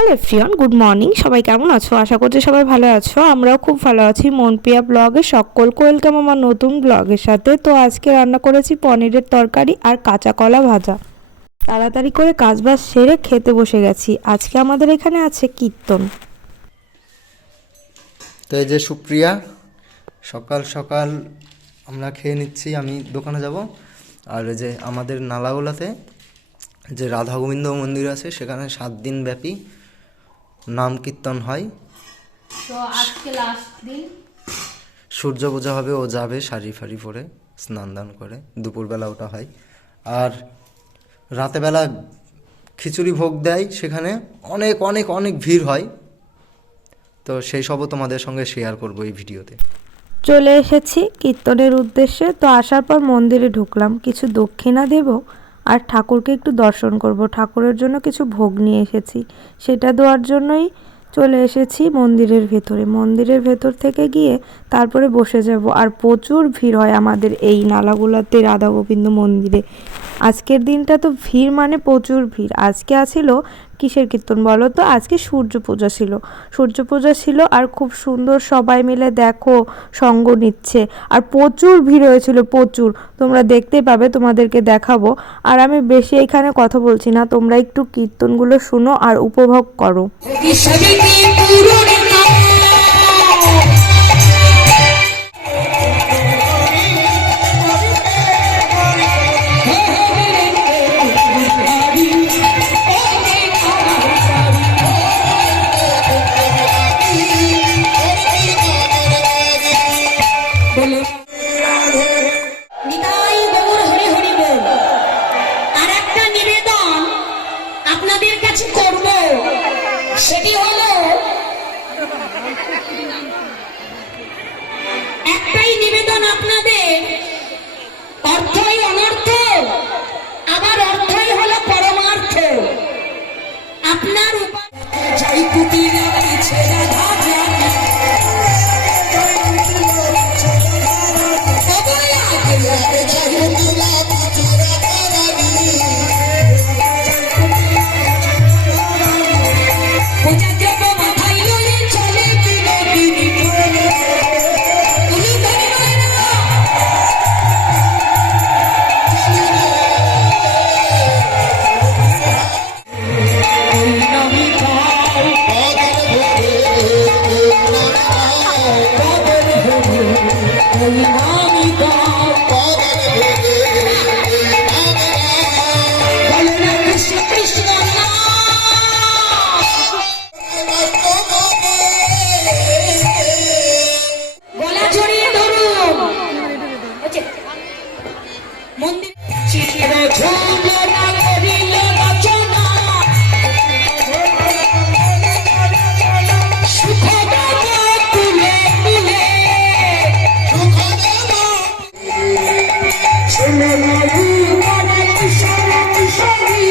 Hello ফ্রিয়ন good morning সবাই কেমন আছো? আশা করছি সবাই ভালো আছো। আমরাও খুব ভালো আছি মনপিয়া ব্লগে সকলকে ওয়েলকাম আমার নতুন ব্লগের সাথে। তো আজকে রান্না করেছি পনিরের তরকারি আর কাঁচা কলা ভাজা। তাড়াতাড়ি করে কাজবাজ সেরে খেতে বসে গেছি। আজকে আমাদের এখানে আছে কীর্তন। তো এই যে সুপ্রিয়া, সকাল সকাল আমরা খেয়ে নিচ্ছি, আমি দোকানে যাব। আর এই যে আমাদের নালাগোলাতে যে রাধা গোবিন্দ মন্দির আছে, সেখানে সাত দিন ব্যাপী নাম কীর্তন হয়। তো আজকে লাস্ট দিন। সূর্য পূজা হবে ও যাবে শাড়ি ফাড়ি পরে স্নান দান করে দুপুরবেলা ওটা হয়। আর রাতেবেলা খিচুড়ি ভোগ দেয় সেখানে অনেক অনেক অনেক ভিড় হয়। তো সেই সবও তোমাদের সঙ্গে শেয়ার করব এই ভিডিওতে। চলে এসেছি কীর্তনের উদ্দেশ্যে। তো আসার পর মন্দিরে ঢুকলাম। কিছু দক্ষিণা দেব আর ঠাকুরকে একটু দর্শন করব। ঠাকুরের জন্য কিছু ভোগ নিয়ে এসেছি। সেটা দেওয়ার জন্যই চলে এসেছি মন্দিরের ভেতরে। মন্দিরের ভেতর থেকে গিয়ে তারপরে বসে যাব। আর প্রচুর ভিড় হয় আমাদের এই নালাগুলাতে রাধা গোবিন্দ মন্দিরে। আজকের দিনটা তো ভিড় মানে প্রচুর ভিড়। আজকে আছিল কিসের কীর্তন বলো তো? আজকে সূর্য পূজা ছিল। সূর্য পূজা ছিল আর খুব সুন্দর সবাই মিলে দেখো, সঙ্গ নিচ্ছে। আর প্রচুর ভিড় হয়েছিল, প্রচুর। তোমরা দেখতে পাবে, তোমাদেরকে দেখাবো। আর আমি বেশি এখানে কথা বলছি না, তোমরা একটু কীর্তনগুলো শুনো আর উপভোগ করো। আপনাদের কাছে করব। সেটি হলো একটাই নিবেদন আপনাদের অর্থই অনর্থ আবার অর্থই হলো পরমার্থ। আপনার উপর যাই পিছে রাধা ছেলে বাবু বড় কিশোর কিশোরী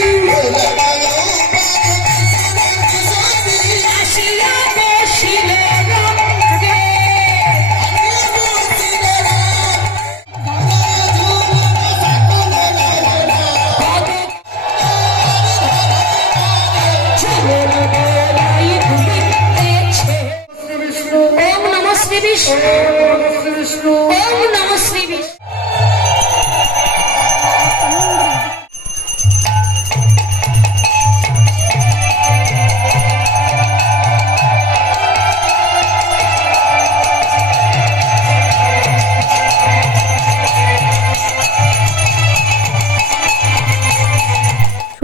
আসিয়া বসিলে রঙ্গে ওম নমঃ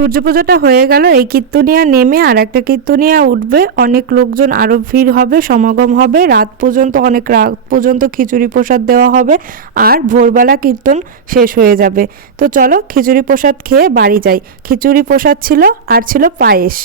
সূর্য পুজোটা হয়ে গেল, এই কীর্তনিয়া নেমে আর একটা কীর্তনিয়া উঠবে। অনেক লোকজন আরও ভিড় হবে, সমাগম হবে। রাত পর্যন্ত, অনেক রাত পর্যন্ত খিচুড়ি প্রসাদ দেওয়া হবে আর ভোরবেলা কীর্তন শেষ হয়ে যাবে। তো চলো খিচুড়ি প্রসাদ খেয়ে বাড়ি যাই। খিচুড়ি প্রসাদ ছিল আর ছিল পায়েস।